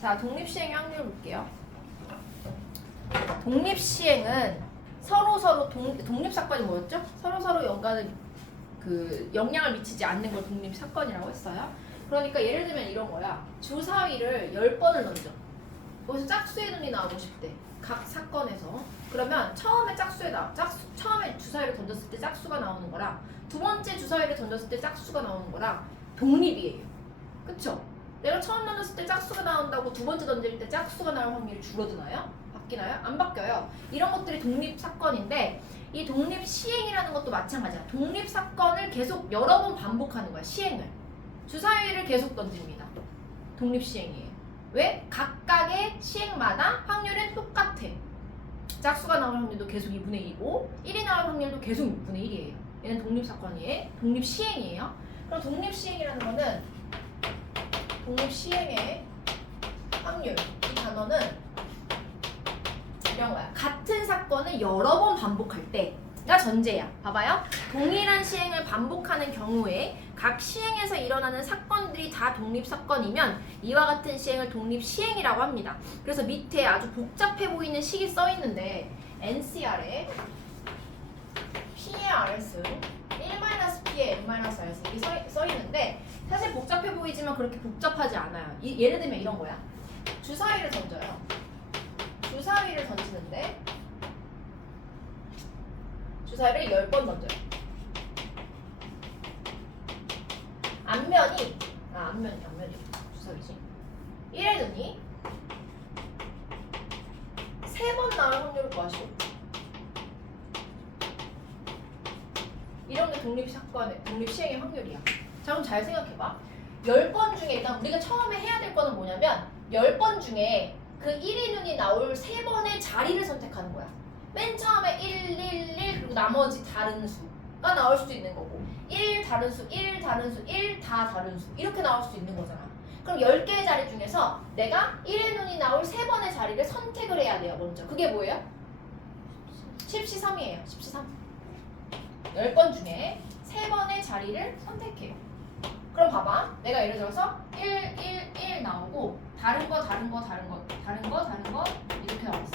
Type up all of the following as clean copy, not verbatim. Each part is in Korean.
자, 독립시행의 확률 볼게요. 독립시행은 서로 독립사건이 뭐였죠? 서로 연관을 영향을 미치지 않는 걸 독립사건이라고 했어요. 그러니까 예를 들면 이런 거야. 주사위를 10번을 던져. 거기서 짝수의 눈이 나오고 싶대. 각 사건에서. 그러면 처음에 처음에 주사위를 던졌을 때 짝수가 나오는 거랑 두 번째 주사위를 던졌을 때 짝수가 나오는 거랑 독립이에요. 그쵸? 내가 처음 던졌을 때 짝수가 나온다고 두 번째 던질 때 짝수가 나올 확률이 줄어드나요? 바뀌나요? 안 바뀌어요. 이런 것들이 독립사건인데 이 독립시행이라는 것도 마찬가지야. 독립사건을 계속 여러 번 반복하는 거야. 시행을. 주사위를 계속 던집니다. 독립시행이에요. 왜? 각각의 시행마다 확률은 똑같아. 짝수가 나올 확률도 계속 2분의 2고 1이 나올 확률도 계속 6분의 1이에요. 얘는 독립사건이에요. 독립시행이에요. 그럼 독립시행이라는 거는 독립시행의 확률, 이 단어는 이런 거야. 같은 사건을 여러 번 반복할 때가 전제야. 봐봐요. 동일한 시행을 반복하는 경우에 각 시행에서 일어나는 사건들이 다 독립사건이면 이와 같은 시행을 독립시행이라고 합니다. 그래서 밑에 아주 복잡해 보이는 식이 써 있는데 NCR에 P의 R승 1-P의 N-R승 이렇게 써 있는데 사실 복잡해 보이지만 그렇게 복잡하지 않아요. 예를 들면 이런 거야. 주사위를 던져요. 주사위를 던지는데 주사위를 10번 던져요. 앞면이 주사위지. 1의 눈이 3번 나올 확률을 구하시고 이런 게 독립시행의 확률이야. 자, 그럼 잘 생각해봐. 10번 중에 일단 우리가 처음에 해야 될 거는 뭐냐면 10번 중에 그 1의 눈이 나올 3번의 자리를 선택하는 거야. 맨 처음에 1, 1, 1 그리고 나머지 다른 수가 나올 수도 있는 거고 1 다른 수, 1 다른 수, 1 다 다른 수 이렇게 나올 수 있는 거잖아. 그럼 10개의 자리 중에서 내가 1의 눈이 나올 3번의 자리를 선택을 해야 돼요. 먼저. 그게 뭐예요? 10C3이에요. 10C3. 10번 중에 3번의 자리를 선택해요. 그럼 봐봐. 내가 예를 들어서 1, 1, 1 나오고 다른 거 이렇게 나왔어.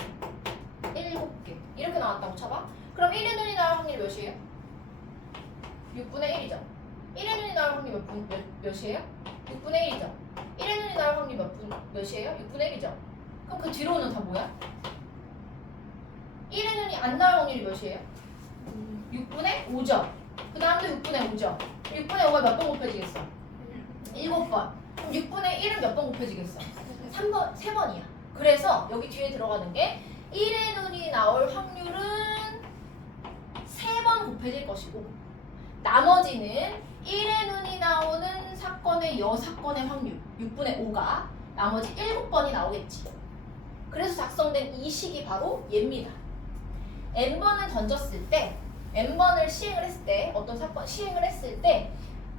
7개. 이렇게 나왔다고 쳐봐. 그럼 1의 눈이 나올 확률이 몇이에요? 6분의 1이죠. 1의 눈이 나올 확률이 몇이에요? 6분의 1이죠. 1의 눈이 나올 확률이 몇이에요? 6분의 1이죠. 그럼 그 뒤로는 다 뭐야? 1의 눈이 안 나올 확률이 몇이에요? 6분의 5죠. 그 다음도 6분의 5죠. 6분의 5가 몇 번 곱해지겠어? 7번. 그럼 6분의 1은 몇 번 곱해지겠어? 3번이야. 그래서 여기 뒤에 들어가는 게 1의 눈이 나올 확률은 3번 곱해질 것이고 나머지는 1의 눈이 나오는 사건의 여사건의 확률 6분의 5가 나머지 7번이 나오겠지. 그래서 작성된 이 식이 바로 얘입니다. n번을 던졌을 때 n번을 시행을 했을 때 어떤 사건 시행을 했을 때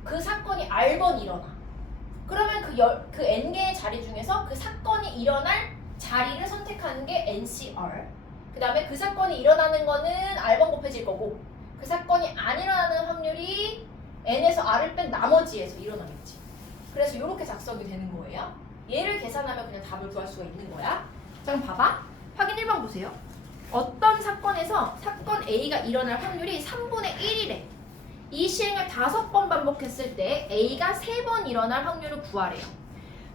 그 사건이 r번 일어나. 그러면 그 n개의 자리 중에서 그 사건이 일어날 자리를 선택하는 게 NCR. 그 다음에 그 사건이 일어나는 거는 R번 곱해질 거고 그 사건이 안 일어나는 확률이 N에서 R을 뺀 나머지에서 일어나겠지. 그래서 이렇게 작성이 되는 거예요. 얘를 계산하면 그냥 답을 구할 수가 있는 거야. 자, 그럼 봐봐. 확인 1번 보세요. 어떤 사건에서 사건 A가 일어날 확률이 3분의 1이래. 이 시행을 5번 반복했을 때 A가 3번 일어날 확률을 구하래요.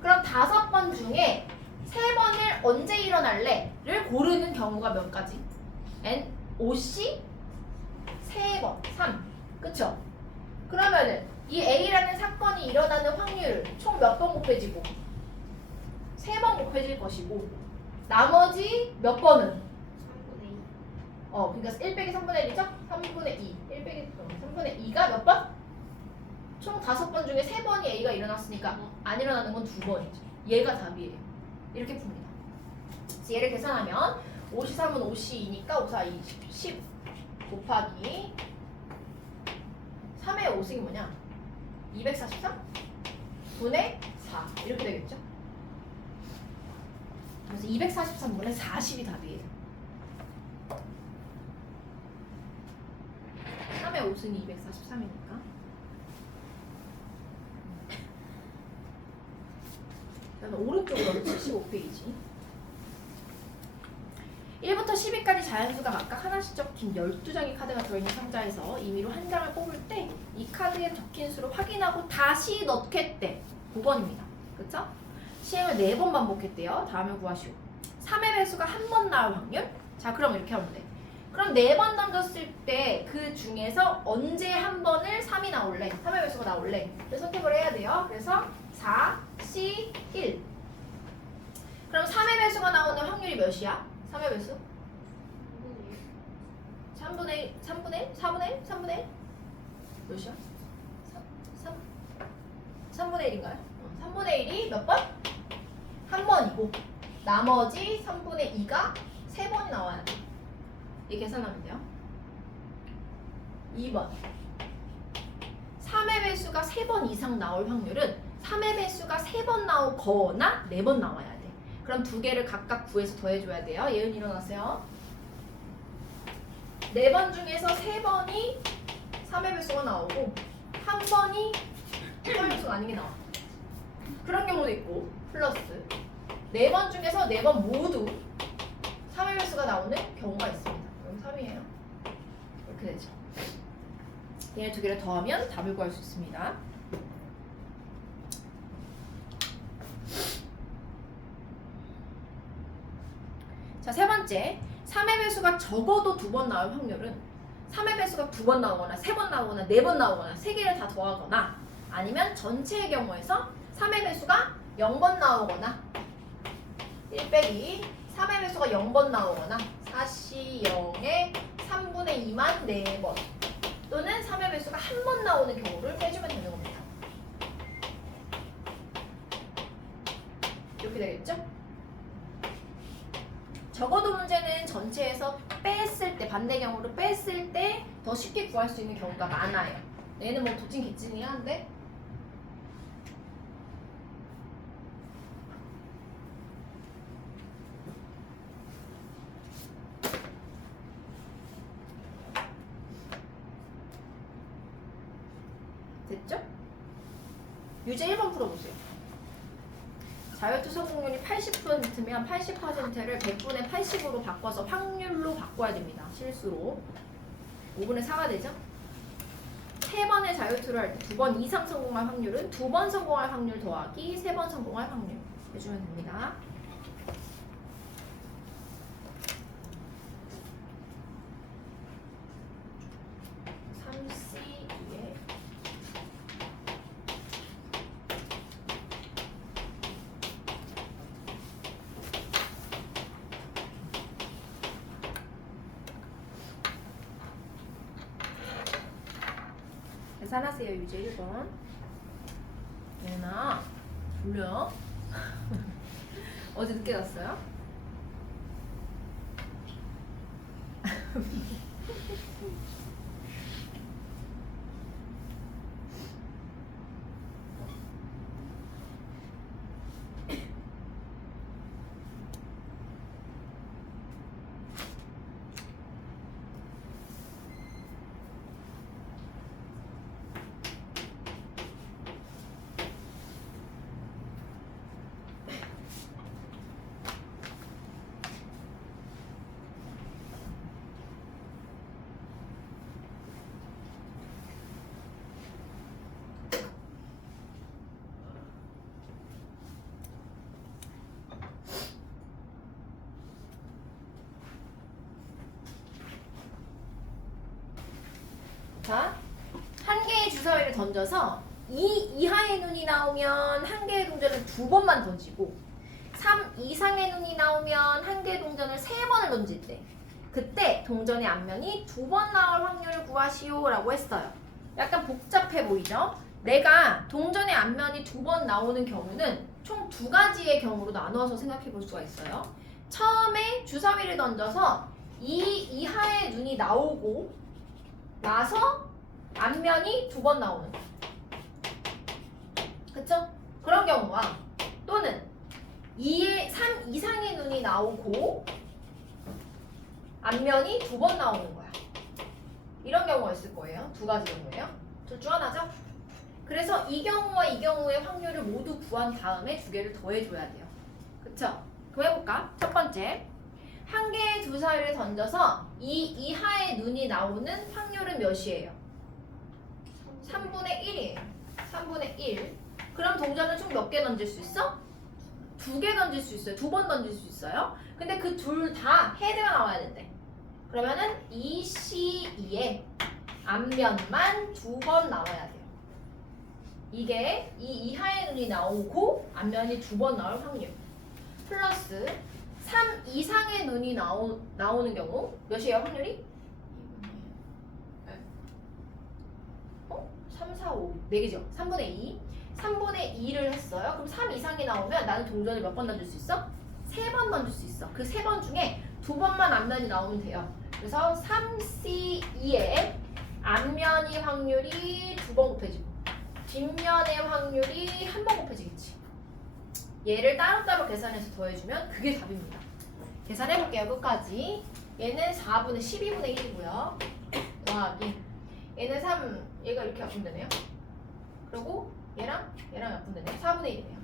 그럼 5번 중에 3번을 언제 일어날래?를 고르는 경우가 몇 가지? N, OC, 3번, 3. 그쵸? 그러면은 이 A라는 사건이 일어나는 확률 총 몇 번 곱해지고? 3번 곱해질 것이고 나머지 몇 번은? 3분의 2. 그러니까 1 빼기 3분의 1이죠? 3분의 2. 1 빼기 3분의 2가 몇 번? 총 5번 중에 3번이 A가 일어났으니까 안 일어나는 건 2번이죠. 얘가 답이에요. 이렇게 풉니다. 그래서 얘를 계산하면 53은 5C2니까 5, 4, 2, 10 곱하기 3의 5승이 뭐냐? 243 분의 4 이렇게 되겠죠? 그래서 243분의 40이 답이에요. 3의 5승이 243이니까 그러면 오른쪽으로 75페이지. 1부터 10위까지 자연수가 각각 하나씩 적힌 12장의 카드가 들어있는 상자에서 임의로 한 장을 뽑을 때 이 카드에 적힌 수를 확인하고 다시 넣겠대. 9번입니다. 그쵸? 시행을 4번 반복했대요. 다음을 구하시오. 3의 배수가 한 번 나올 확률? 자, 그럼 이렇게 하면 돼. 그럼 4번 던졌을 때 그 중에서 언제 한 번을 3이 나올래? 3의 배수가 나올래? 그래서 선택을 해야 돼요. 그래서 4, C, 1. 그럼 3의 배수가 나오는 확률이 몇이야? 3의 배수? 3분의 1, 3분의 1, 4분의 1, 3분의 1? 몇이야? 3분의 1인가요? 3분의 1이 몇 번? 한 번이고 나머지 3분의 2가 3번이 나와야 돼. 이 계산하면 돼요. 2번 3의 배수가 3번 이상 나올 확률은 3의 배수가 3번 나오거나 4번 나와야 돼. 그럼 두 개를 각각 구해서 더해줘야 돼요. 예은 일어나세요. 4번 중에서 3번이 3의 배수가 나오고 한 번이 3의 배수가 아닌 게 나와. 그런 경우도 있고 플러스 4번 중에서 4번 모두 3의 배수가 나오는 경우가 있습니다. 여기 3이에요. 이렇게 되죠. 얘네 두 개를 더하면 답을 구할 수 있습니다. 자, 세 번째. 3의 배수가 적어도 2번 나올 확률은 3의 배수가 2번 나오거나 3번 나오거나 4번 나오거나 3개를 다 더하거나 아니면 전체의 경우에서 3의 배수가 0번 나오거나 1 빼기 3의 배수가 0번 나오거나 4C 0의 3분의 2만 4번 또는 3의 배수가 한 번 나오는 경우를 빼주면 되는 겁니다. 이렇게 되겠죠? 적어도 문제는 전체에서 뺐을 때 반대 경우로 뺐을 때 더 쉽게 구할 수 있는 경우가 많아요. 얘는 뭐 도찐 개찐이긴 한데 됐죠? 유제 1번 풀어보세요. 자율투 성공률이 80%면 80%를 100분의 80으로 바꿔서 확률로 바꿔야 됩니다. 실수로 5분의 4가 되죠? 3번의 자율투를 할 때 2번 이상 성공할 확률은 2번 성공할 확률 더하기 3번 성공할 확률 해주면 됩니다. 계산하세요. 유제 1번. 예은아 졸려? 어제 늦게 갔어요? 자, 한 개의 주사위를 던져서 2 이하의 눈이 나오면 한 개의 동전을 2번만 던지고 3 이상의 눈이 나오면 한 개의 동전을 3번을 던질 때 그때 동전의 앞면이 2번 나올 확률을 구하시오 라고 했어요. 약간 복잡해 보이죠? 내가 동전의 앞면이 2번 나오는 경우는 총 2가지의 경우로 나누어서 생각해 볼 수가 있어요. 처음에 주사위를 던져서 2 이하의 눈이 나오고 나서 앞면이 2번 나오는 거야. 그쵸? 그런 경우와 또는 3 이상의 눈이 나오고 앞면이 2번 나오는 거야. 이런 경우가 있을 거예요. 2가지 경우예요. 둘 중 하나죠? 그래서 이 경우와 이 경우의 확률을 모두 구한 다음에 두 개를 더해줘야 돼요. 그쵸? 그럼 해볼까? 첫 번째, 한 개의 주사위를 던져서 이 이하의 눈이 나오는 확률은 몇이에요? 3분의 1이에요. 3분의 1. 그럼 동전을 총 몇 개 던질 수 있어? 2개 던질 수 있어요. 2번 던질 수 있어요. 근데 그 둘 다 헤드가 나와야 된대. 그러면은 이 C2의 앞면만 2번 나와야 돼요. 이게 이 이하의 눈이 나오고 앞면이 2번 나올 확률. 플러스 3 이상의 눈이 나오는 경우 몇이에요 확률이? 3, 4, 5, 4개죠. 3분의 2. 3분의 2를 했어요. 그럼 3 이상이 나오면 나는 동전을 몇 번 던질 수 있어? 3번 던질 수 있어. 그 3번 중에 2번만 앞면이 나오면 돼요. 그래서 3C2의 앞면이 확률이 2번 곱해지고 뒷면의 확률이 1번 곱해지겠지. 얘를 따로따로 계산해서 더해주면 그게 답입니다. 계산해볼게요. 끝까지. 얘는 4분의 12분의 1이고요. 더하기 얘는 3, 얘가 이렇게 약분 되네요. 그리고 얘랑 약분 되네요. 4분의 1이네요.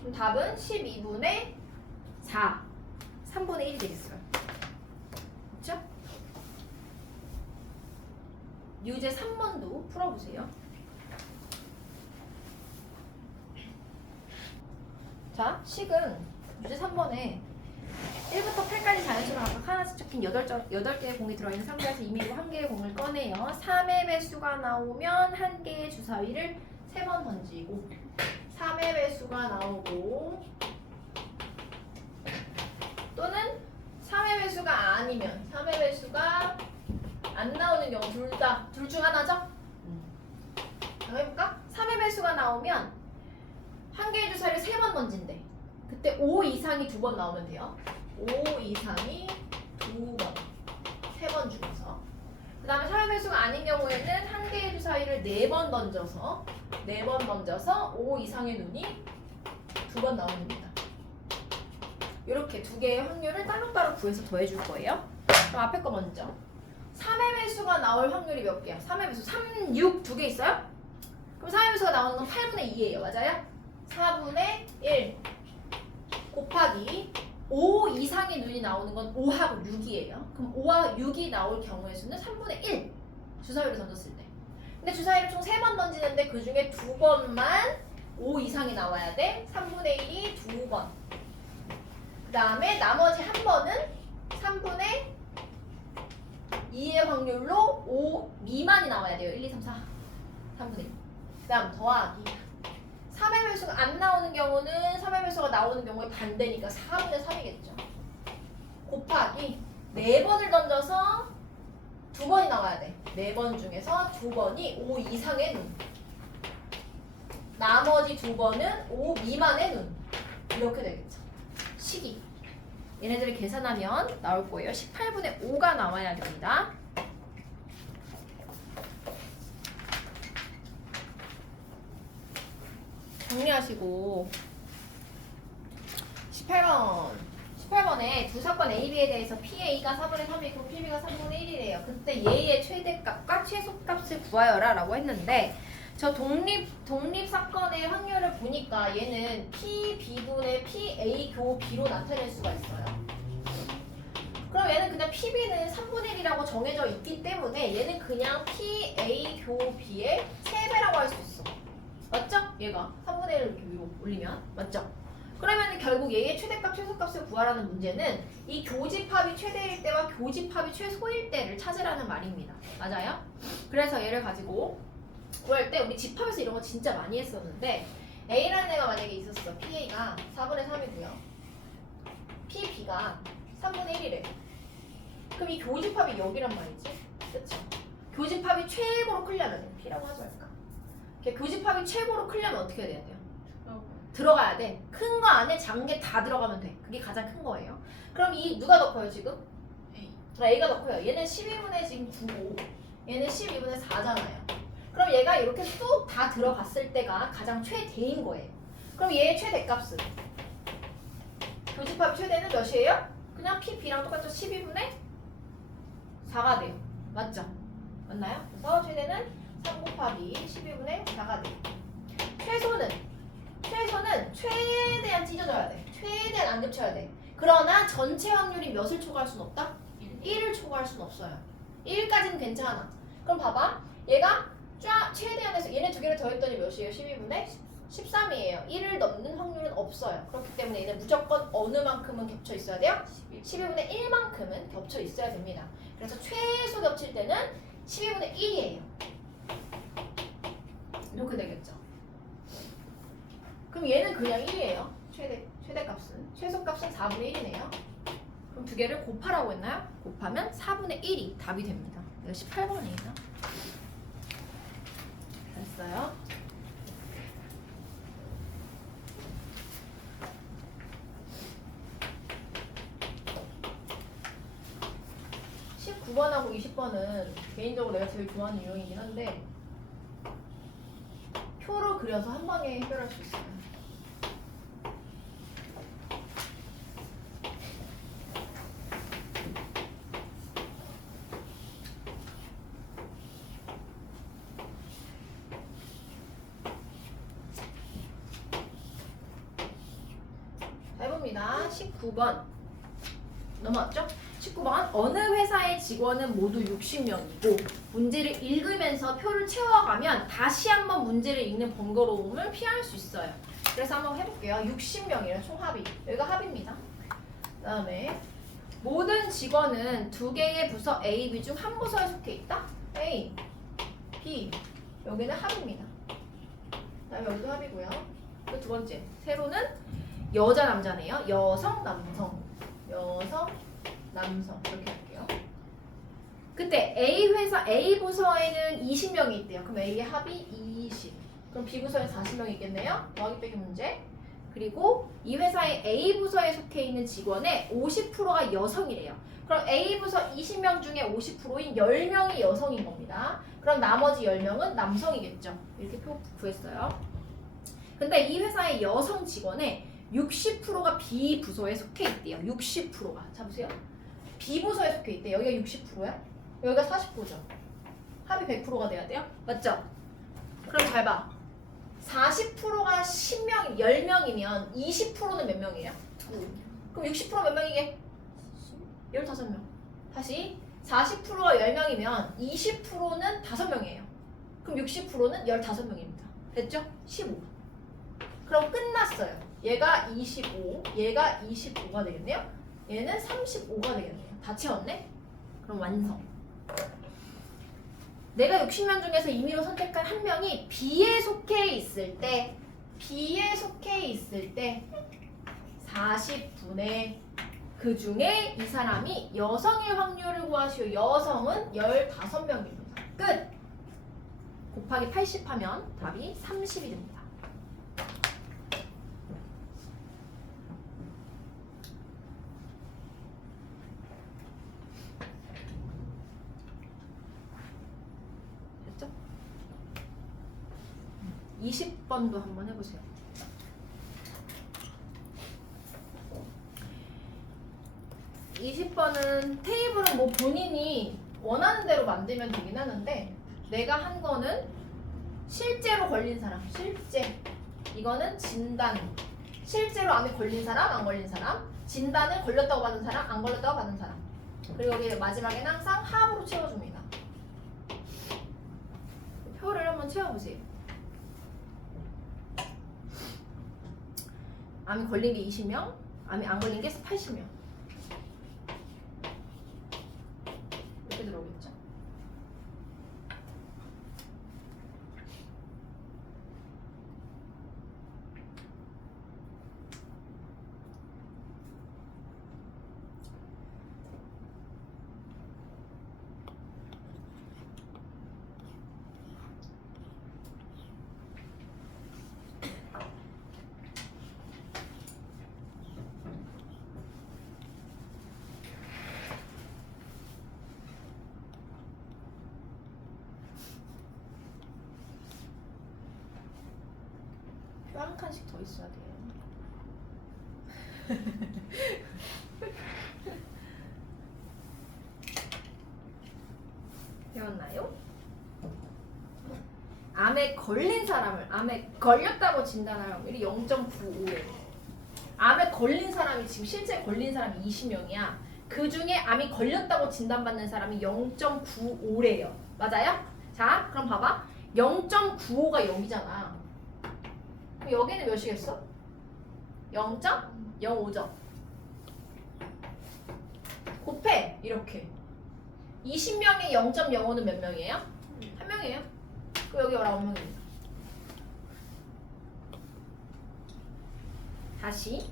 그럼 답은 12분의 4, 3분의 1이 되겠어요. 그렇죠? 유제 3번도 풀어보세요. 자, 식은 유제 3번에 1부터 8까지 자연수가 각각 하나씩 적힌 8개의 공이 들어있는 상자에서 임의로 1개의 공을 꺼내요. 3의 배수가 나오면 1개의 주사위를 3번 던지고 3의 배수가 나오고 또는 3의 배수가 아니면 3의 배수가 안 나오는 경우 둘 중 하나죠? 한번 해볼까? 3의 배수가 나오면 1개의 주사위를 3번 던진대. 그때 5 이상이 2번 나오면 돼요. 5 이상이 2번, 3번 중에서. 그 다음에 3의 배수가 아닌 경우에는 1개의 주사위를 4번 던져서 5 이상의 눈이 2번 나오면 됩니다. 이렇게 두 개의 확률을 따로따로 구해서 더해줄 거예요. 그럼 앞에 거 먼저. 3의 배수가 나올 확률이 몇 개야? 3의 배수 3, 6 두 개 있어요? 그럼 3의 배수가 나오는 건 8분의 2예요. 맞아요? 4분의 1 곱하기 5 이상의 눈이 나오는 건 5하고 6이에요. 그럼 5와 6이 나올 경우의 수는 3분의 1 주사위를 던졌을 때. 근데 주사위를 총 3번 던지는데 그 중에 2번만 5 이상이 나와야 돼. 3분의 1이 2번. 그 다음에 나머지 한 번은 3분의 2의 확률로 5 미만이 나와야 돼요. 1, 2, 3, 4. 3분의 1. 그 다음 더하기 3의 배수가 안 나오는 경우는 3의 배수가 나오는 경우에 반대니까 4분의 3이겠죠. 곱하기 4번을 던져서 2번이 나와야 돼. 4번 중에서 2번이 5 이상의 눈. 나머지 2번은 5 미만의 눈. 이렇게 되겠죠. 식이. 얘네들을 계산하면 나올 거예요. 18분의 5가 나와야 됩니다. 정리하시고 18번에 두 사건 A, B에 대해서 PA가 4분의 3이고 PB가 3분의 1이래요. 그때 얘의 최대값과 최소값을 구하여라 라고 했는데 저 독립 사건의 확률을 보니까 얘는 PB분의 PA 교 B로 나타낼 수가 있어요. 그럼 얘는 그냥 PB는 3분의 1이라고 정해져 있기 때문에 얘는 그냥 PA 교 B의 3배라고 할 수 있어. 맞죠? 얘가 3분의 1을 이렇게 위로 올리면 맞죠? 그러면 결국 얘의 최대값, 최소값을 구하라는 문제는 이 교집합이 최대일 때와 교집합이 최소일 때를 찾으라는 말입니다. 맞아요? 그래서 얘를 가지고 구할 때 우리 집합에서 이런 거 진짜 많이 했었는데 A라는 애가 만약에 있었어. PA가 4분의 3이고요. PB가 3분의 1이래. 그럼 이 교집합이 여기란 말이지. 그쵸? 교집합이 최고로 크려면 P라고 하지 말까? 교집합이 최고로 크려면 어떻게 해야 돼요? 들어가야 돼. 큰 거 안에 작은 게 다 들어가면 돼. 그게 가장 큰 거예요. 그럼 이 누가 더 커요 지금? A가 더 커요. 얘는 12분의 지금 9고 얘는 12분의 4잖아요. 그럼 얘가 이렇게 쑥 다 들어갔을 때가 가장 최대인 거예요. 그럼 얘의 최대값은? 교집합 최대는 몇이에요? 그냥 PB랑 똑같죠? 12분의 4가 돼요. 맞죠? 맞나요? 그래서 최대는 3 곱하기 12분의 4가 돼. 최소는 최대한 찢어져야 돼. 최대한 안 겹쳐야 돼. 그러나 전체 확률이 몇을 초과할 수는 없다? 1을 초과할 수는 없어요. 1까지는 괜찮아. 그럼 봐봐. 얘가 최대한에서 얘네 두 개를 더했더니 몇이에요? 12분의 13이에요. 1을 넘는 확률은 없어요. 그렇기 때문에 얘는 무조건 어느 만큼은 겹쳐 있어야 돼요? 12분의 1만큼은 겹쳐 있어야 됩니다. 그래서 최소 겹칠 때는 12분의 1이에요. 이렇게 되겠죠. 그럼 얘는 그냥 1이에요. 최대값은. 최소값은 4분의 1이네요. 그럼 두 개를 곱하라고 했나요? 곱하면 4분의 1이 답이 됩니다. 이거 18번이에요. 됐어요? (19번하고) (20번은) 개인적으로 내가 제일 좋아하는 유형이긴 한데 표로 그려서 한 방에 해결할 수 있어요. 자, 해봅니다. 19번 넘어왔죠? 19번 어느 회사의 직원은 모두 60명이고 문제를 읽으면서 표를 채워가면 다시 한번 문제를 읽는 번거로움을 피할 수 있어요. 그래서 한번 해볼게요. 60명이에요. 총 합이. 여기가 합입니다. 그 다음에 모든 직원은 두 개의 부서 A, B 중 한 부서에 속해 있다. A, B 여기는 합입니다. 그 다음에 여기도 합이고요. 그 두 번째 세로는 여자 남자네요. 여성 남성 이렇게 할게요. 그때 A 회사 A 부서에는 20명이 있대요. 그럼 A의 합이 20. 그럼 B 부서에 40명이 있겠네요. 더하기 빼기 문제. 그리고 이 회사의 A 부서에 속해 있는 직원의 50%가 여성이래요. 그럼 A 부서 20명 중에 50%인 10명이 여성인 겁니다. 그럼 나머지 10명은 남성이겠죠. 이렇게 표 구했어요. 근데 이 회사의 여성 직원의 60%가 B 부서에 속해 있대요. 60%가. 자 보세요. B 부서에 속해 있대. 여기가 60%야? 여기가 40%죠. 합이 100%가 돼야 돼요? 맞죠? 그럼 잘 봐. 40%가 10명이면 20%는 몇 명이에요? 그럼 60% 몇 명이게? 15명. 다시 40%가 10명이면 20%는 5명이에요. 그럼 60%는 15명입니다. 됐죠? 15. 그럼 끝났어요. 얘가 25, 얘가 25가 되겠네요. 얘는 35가 되겠네요. 다 채웠네? 그럼 완성. 내가 60명 중에서 임의로 선택한 한 명이 B에 속해 있을 때 40분의 그 중에 이 사람이 여성일 확률을 구하시오. 여성은 15명입니다. 끝! 곱하기 80 하면 답이 30이 됩니다. 됐죠? 20번도 한번 해보세요. 20번은 테이블은 뭐 본인이 원하는 대로 만들면 되긴 하는데 내가 한 거는 실제로 걸린 사람, 실제. 이거는 진단. 실제로 암에 걸린 사람, 안 걸린 사람. 진단을 걸렸다고 받은 사람, 안 걸렸다고 받은 사람. 그리고 여기 마지막에는 항상 합으로 채워줍니다. 표를 한번 채워보세요. 암이 걸린 게 20명, 암이 안 걸린 게 80명. 이렇게 들어오겠죠? 한 칸씩 더 있어야 돼요. 배웠나요? 걸린 사람을 암에 걸렸다고 진단할 확률이 0.95예요. 암에 걸린 사람이 지금 실제 걸린 사람이 20명이야. 그 중에 암이 걸렸다고 진단받는 사람이 0.95래요. 맞아요? 자, 그럼 봐봐. 0.95가 여기잖아. 그럼 여기는 몇이겠어? 0.05점. 곱해. 이렇게. 20명의 0.05는 몇 명이에요? 한 명이에요. 여기 19명입니다. 다시.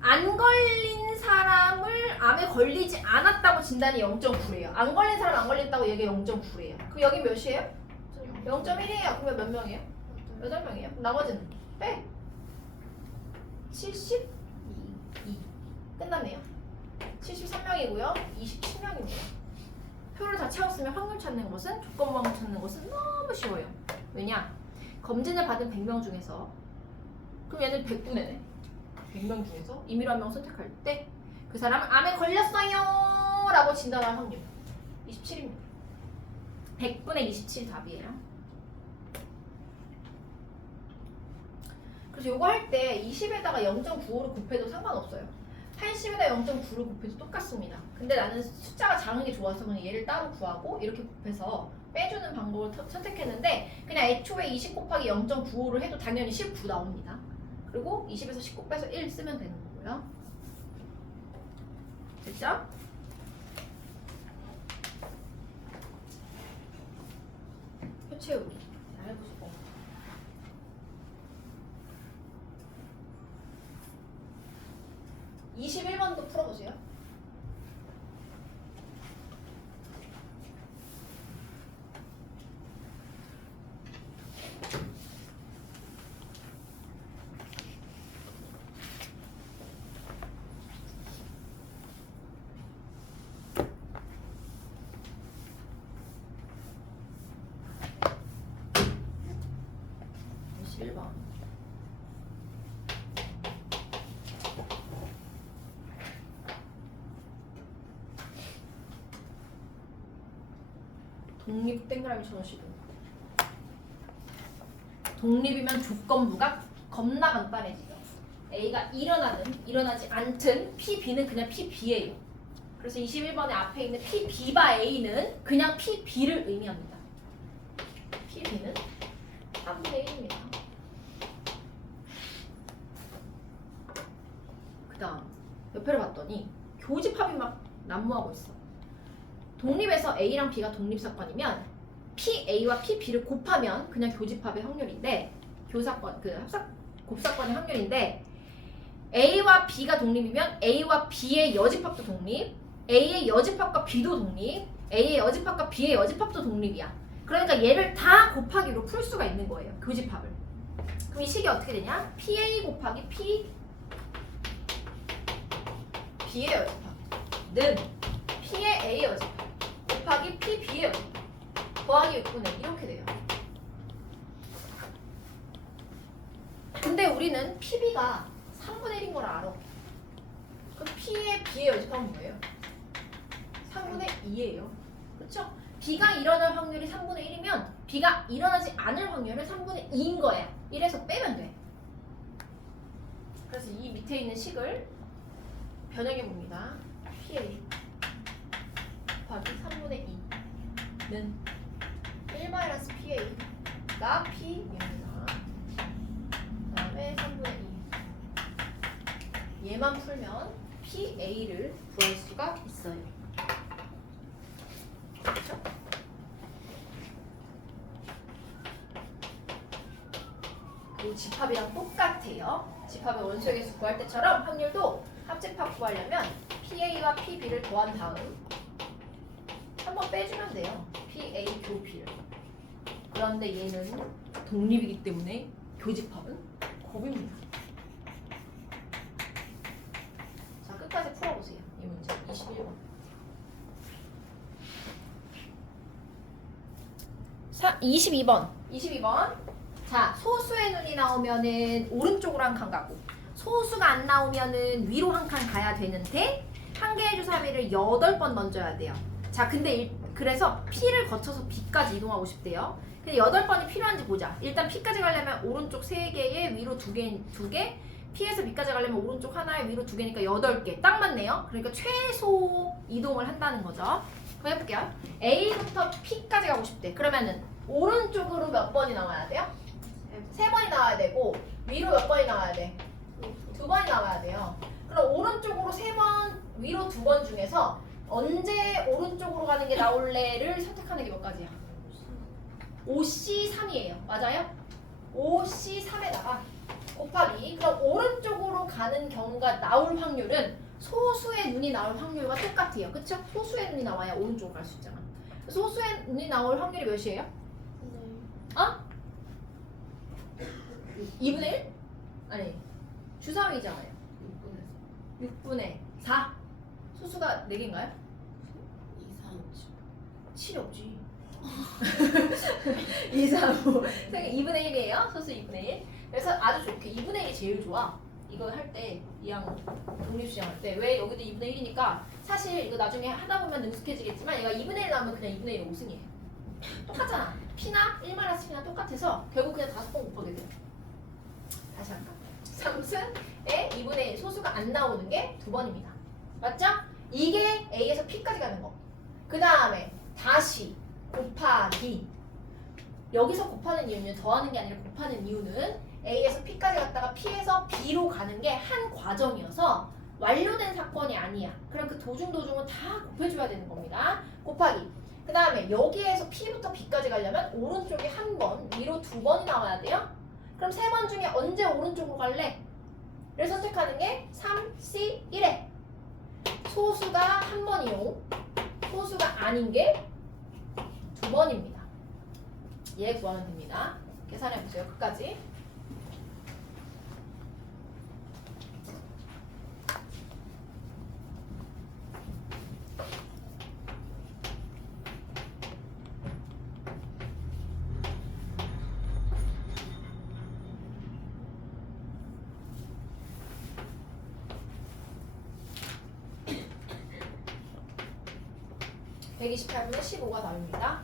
안 걸린 사람을 암에 걸리지 않았다고 진단이 0.9래요. 안 걸린 사람 안 걸렸다고 얘기 0.9래요. 그럼 여기 몇이에요? 0.1이에요. 그러면 몇 명이에요? 8명이에요. 나머지는 빼. 72. 끝났네요. 73명이고요. 27명이고요. 표를 다 채웠으면 확률 찾는 것은, 조건부 확률 찾는 것은 너무 쉬워요. 왜냐? 검진을 받은 100명 중에서, 그럼 얘는 100분의 100명 중에서 임의로 한 명 선택할 때 그 사람은 암에 걸렸어요 라고 진단할 확률 27입니다. 100분의 27 답이에요. 그래서 요거 할 때 20에다가 0.95를 곱해도 상관없어요. 80에다 0.9를 곱해도 똑같습니다. 근데 나는 숫자가 작은 게 좋아서 그냥 얘를 따로 구하고 이렇게 곱해서 빼주는 방법을 선택했는데, 그냥 애초에 20 곱하기 0.95를 해도 당연히 19 나옵니다. 그리고 20에서 19 빼서 1 쓰면 되는 거고요. 됐죠? 표 채우기 잘 해보시고. 이 21번도 풀어보세요. 독립 땡그라미 쳐놓으시고. 독립이면 조건부가 겁나 간단해지죠. A가 일어나지 않든 PB는 그냥 PB예요. 그래서 21번에 앞에 있는 PB바 A는 그냥 PB를 의미합니다. PB는 3분의 1입니다. 그 다음 옆에를 봤더니 교집합이 막 난무하고 있어. 독립에서 A랑 B가 독립사건이면 PA와 PB를 곱하면 그냥 교집합의 확률인데, 교사건, 곱사건의 확률인데, A와 B가 독립이면 A와 B의 여집합도 독립, A의 여집합과 B도 독립, A의 여집합과 B의 여집합도 독립이야. 그러니까 얘를 다 곱하기로 풀 수가 있는 거예요, 교집합을. 그럼 이 식이 어떻게 되냐? PA 곱하기 B의 여집합는 P의 A의 여집합 곱하기 PB의 여집합 더하기 6분의 이렇게 돼요. 근데 우리는 PB가 3분의 1인 걸 알아. 그럼 P의 B의 여집합은 뭐예요? 3분의 2예요. 그렇죠? B가 일어날 확률이 3분의 1이면 B가 일어나지 않을 확률은 3분의 2인 거야. 1에서 빼면 돼. 그래서 이 밑에 있는 식을 변형해 봅니다. PA 곱하기 3분의 2는 1-PA가 P입니다. 그 다음에 3분의 2. 얘만 풀면 PA를 구할 수가 있어요. 그렇죠? 그리고 집합이랑 똑같아요. 집합의 원소의 개수 구할 때처럼 확률도 합집합 구하려면 PA와 PB를 더한 다음 한번 빼주면 돼요. PA 교 B를. 그런데 얘는 독립이기 때문에 교집합은 곱입니다. 자, 끝까지 풀어보세요. 이 문제 21번. 22번. 자, 소수의 눈이 나오면은 오른쪽으로 한 칸 가고, 소수가 안 나오면은 위로 한 칸 가야 되는데 한 개의 주사위를 8번 던져야 돼요. 자, 근데 그래서 P를 거쳐서 B까지 이동하고 싶대요. 근데 8번이 필요한지 보자. 일단 P까지 가려면 오른쪽 3개에 위로 2개, P에서 B까지 가려면 오른쪽 하나에 위로 2개니까 8개. 딱 맞네요. 그러니까 최소 이동을 한다는 거죠. 그럼 해볼게요. A부터 P까지 가고 싶대. 그러면은 오른쪽으로 몇 번이 나와야 돼요? 3번이 나와야 되고 위로 몇 번이 나와야 돼? 2번이 나와야 돼요. 그럼 오른쪽으로 3번, 위로 2번 중에서 언제 오른쪽으로 가는 게 나올래를 선택하는 게 몇 가지야? 5C3이에요. 맞아요? 5C3에다가 곱하기 그럼 오른쪽으로 가는 경우가 나올 확률은 소수의 눈이 나올 확률과 똑같아요. 그쵸? 소수의 눈이 나와야 오른쪽으로 갈 수 있잖아. 소수의 눈이 나올 확률이 몇이에요? 어? 2분의 1? 아니 주사위잖아요. 6분의 4. 소수가 4개인가요? 7이 없지. 2, 3, 5. 2분의 1이에요. 소수 2분의 1. 그래서 아주 좋게 2분의 1이 제일 좋아. 이거 할 때 이항 독립수행 할 때 왜 여기도 2분의 1이니까 사실 이거 나중에 하다 보면 능숙해지겠지만 얘가 2분의 1 나오면 그냥 2분의 1은 5승이에요. 똑같잖아. P나 1-P나 똑같아서 결국 그냥 5번 곱하게 돼요. 다시 할까? 3승에 2분의 1 소수가 안 나오는 게 2번입니다. 맞죠? 이게 A에서 P까지 가는 거. 그 다음에 다시 곱하기. 여기서 곱하는 이유는 더하는 게 아니라 곱하는 이유는 A에서 P까지 갔다가 P에서 B로 가는 게 한 과정이어서 완료된 사건이 아니야. 그럼 그 도중은 다 곱해줘야 되는 겁니다. 곱하기. 그 다음에 여기에서 P부터 B까지 가려면 오른쪽에 1번, 위로 2번이 나와야 돼요. 그럼 3번 중에 언제 오른쪽으로 갈래? 를 선택하는 게 3C1에 소수가 1번이요. 소수가 아닌 게 2번입니다. 얘 구하면 됩니다. 계산해보세요. 끝까지. (128분의 15가) 답입니다.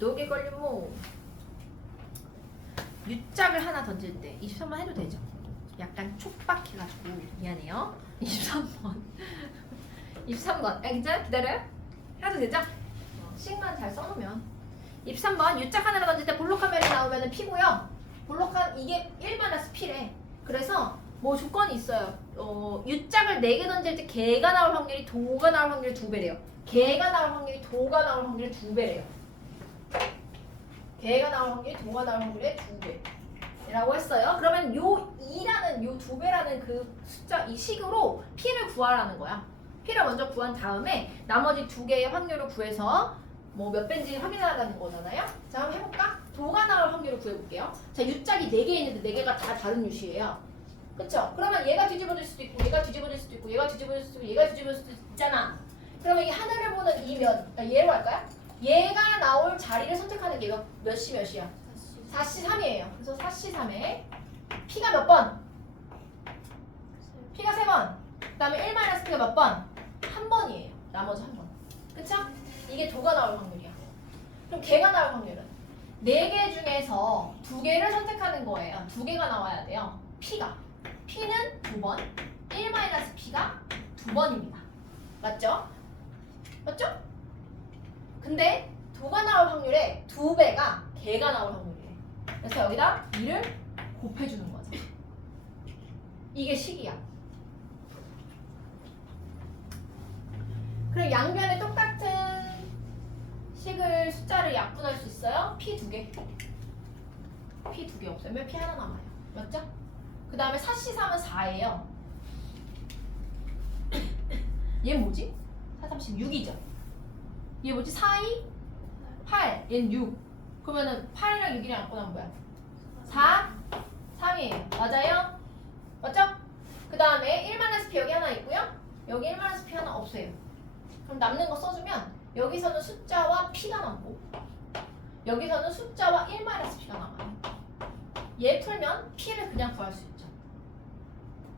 녹에 걸린 뭐 U짝을 하나 던질 때 23번 해도 되죠? 약간 촉박해가지고 미안해요. 23번 23번 괜찮아? 기다려요? 해도 되죠? 식만 잘 써놓으면 23번 U짝 하나를 던질 때 볼록카멜이 나오면 P고요. 볼록한 이게 1-P래. 그래서 뭐 조건이 있어요. U짝을 4개 던질 때 개가 나올 확률이 도가 나올 확률이 2배래요. 개가 나올 확률이 도가 나올 확률이 2배래요. 개가 나올 확률이 도가 나올 확률의 2배라고 했어요. 그러면 요 2라는 요 2배라는 그 숫자 이 식으로 P를 구하라는 거야. P를 먼저 구한 다음에 나머지 2개의 확률을 구해서 뭐 몇 배인지 확인하라는 거잖아요. 자, 한번 해볼까? 도가 나올 확률을 구해볼게요. 자, U짝이 4개 있는데 4개가 다 다른 U시예요. 그쵸? 그러면 얘가 뒤집어질 수도 있고 얘가 뒤집어질 수도 있고 얘가 뒤집어질 수도 있고 얘가 뒤집어질 수도 있잖아. 그러면 이 하늘을 보는 이 면, 얘로 할까요? 얘가 나올 자리를 선택하는 게 몇시 몇이야? 4C3이에요. 그래서 4C3에 P가 몇 번? P가 3번. 그 다음에 1-P가 몇 번? 1번이에요. 나머지 1번. 그쵸? 이게 도가 나올 확률이야. 그럼 개가 나올 확률은? 4개 중에서 2개를 선택하는 거예요. 2개가 나와야 돼요. P가. P는 2번. 1-P가 2번입니다. 맞죠? 맞죠? 근데 도가 나올 확률의 2배가 개가 나올 확률이에요. 그래서 여기다 2를 곱해주는 거죠. 이게 식이야. 그럼 양변에 똑같은 식을 숫자를 약분할 수 있어요? P 2개. P 2개 없어요. 왜 P 하나 남아요? 맞죠? 그 다음에 4C3은 4예요. 얘 뭐지? 4, 30, 6이죠. 얘 뭐지? 4, 2, 8. 얘는 6. 그러면은 8이랑 6이랑 약분하면 뭐야? 4, 3이에요. 맞아요? 맞죠? 그 다음에 1-P 여기 하나 있고요. 여기 1-P 하나 없어요. 그럼 남는 거 써주면 여기서는 숫자와 P가 남고 여기서는 숫자와 1-P가 남아요. 얘 풀면 P를 그냥 구할 수 있죠.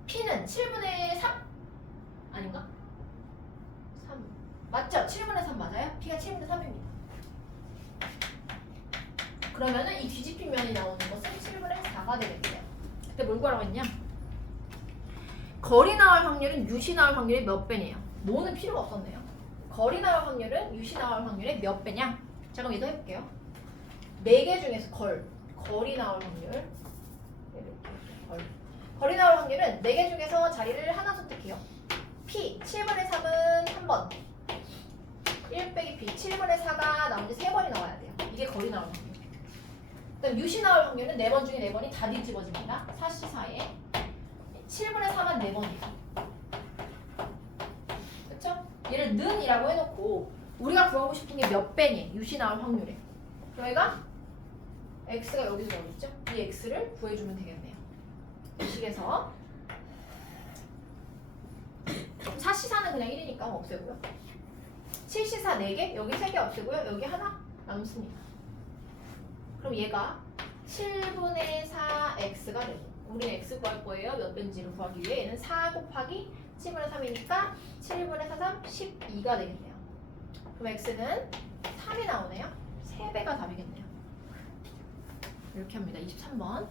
P는 7분의 3 아닌가? 3 맞죠? 7분의 3 맞아요? P가 7분의 3입니다. 그러면은 이 뒤집힌 면이 나오는 것은 7분의 4가 되겠네요. 그때 뭘 구하라고 했냐? 거리 나올 확률은 유시 나올 확률의 몇 배네요. 뭐는 필요가 없었네요. 거리 나올 확률은 유시 나올 확률의 몇 배냐? 자 그럼 이거 해볼게요. 4개 중에서 거리 나올 확률 거리 나올 확률은 4개 중에서 자리를 하나 선택해요. P 7분의 3은 3번 1 빼기 P 7분의 4가 나머지 3번이 나와야 돼요. 이게 거리 나올 확률. 그다음 유시 나올 확률은 4번 중에 4번이 다 뒤집어집니다. 4시 4에 7분의 3은 4번이에요. 그쵸? 얘를 는이라고 해놓고 우리가 구하고 싶은 게 몇 배니? 유시 나올 확률에. 저희가 x가 여기서 나오겠죠? 이 x를 구해주면 되겠네요. 이 식에서 4시4는 그냥 1이니까 없애고요. 7시4 4개, 여기 3개 없애고요. 여기 하나 남습니다. 그럼 얘가 7분의 4x가 되고 우리는 x 구할 거예요. 몇 배인지를 구하기 위해 얘는 4 곱하기 7분의 3이니까 7분의 4, 3, 12가 되겠네요. 그럼 x는 3이 나오네요. 3배가 답이겠네요. 이렇게 합니다. 23번.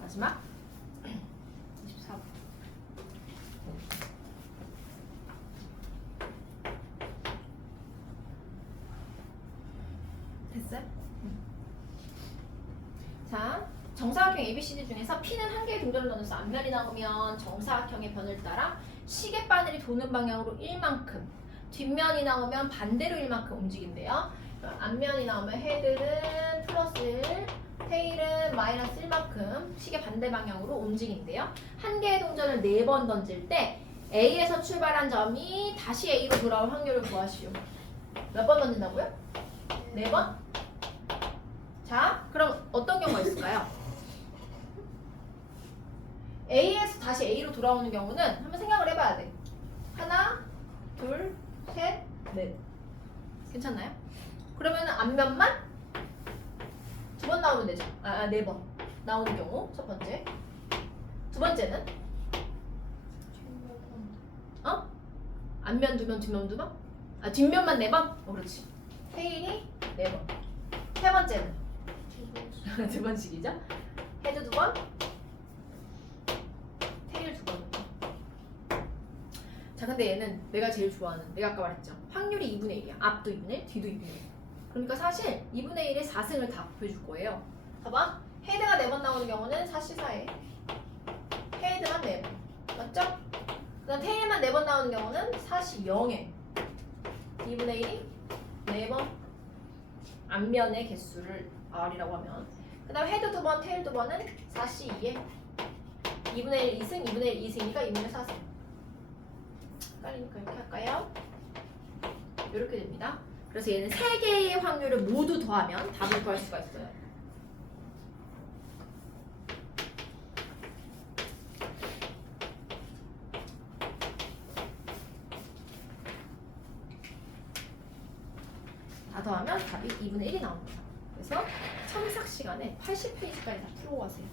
마지막 24번. 됐어요? 자, 정사각형 ABCD 중에서 P는 한 개의 동전을 넣어서 앞면이 나오면 정사각형의 변을 따라 시계 바늘이 도는 방향으로 1만큼, 뒷면이 나오면 반대로 1만큼 움직인대요. 앞면이 나오면 헤드는 플러스 1, 테일은 마이너스 1만큼 시계 반대 방향으로 움직인대요. 한 개의 동전을 4번 던질 때 A에서 출발한 점이 다시 A로 돌아올 확률을 구하시오. 몇 번 던진다고요? 4번? 자, 그럼 어떤 경우가 있을까요? A에서 다시 A로 돌아오는 경우는 한번 생각을 해봐야 돼. 하나, 둘, 셋, 넷. 괜찮나요? 그러면은 앞면만 2번 나오면 되죠. 4번 나오는 경우 첫 번째. 두 번째는 앞면 2번, 뒷면 2번? 뒷면만 4번? 그렇지. 테일이 4번. 세 번째는 2번씩이죠. 헤드 2번, 테일 2번. 자, 근데 얘는 내가 제일 좋아하는, 내가 아까 말했죠. 확률이 2분의 1이야. 앞도 2분의 1, 뒤도 2분의 1. 그러니까 사실 2분의 1의 4승을 다 곱해줄 거예요. 봐봐. 헤드가 4번 나오는 경우는 4시4에 헤드만 4번. 맞죠? 그 다음 테일만 4번 나오는 경우는 4시0에 2분의 1이 4번. 앞면의 개수를 R이라고 하면. 그 다음 헤드 2번, 테일 2번은 4시2에 2분의 1 2승, 2분의 1 2승이니까 2분의 4승. 헷갈리니까 이렇게 할까요? 이렇게 됩니다. 그래서 얘는 3개의 확률을 모두 더하면 답을 구할 수가 있어요. 다 더하면 답이 2분의 1이 나옵니다. 그래서 첨삭 시간에 80페이지까지 다 풀고 가세요.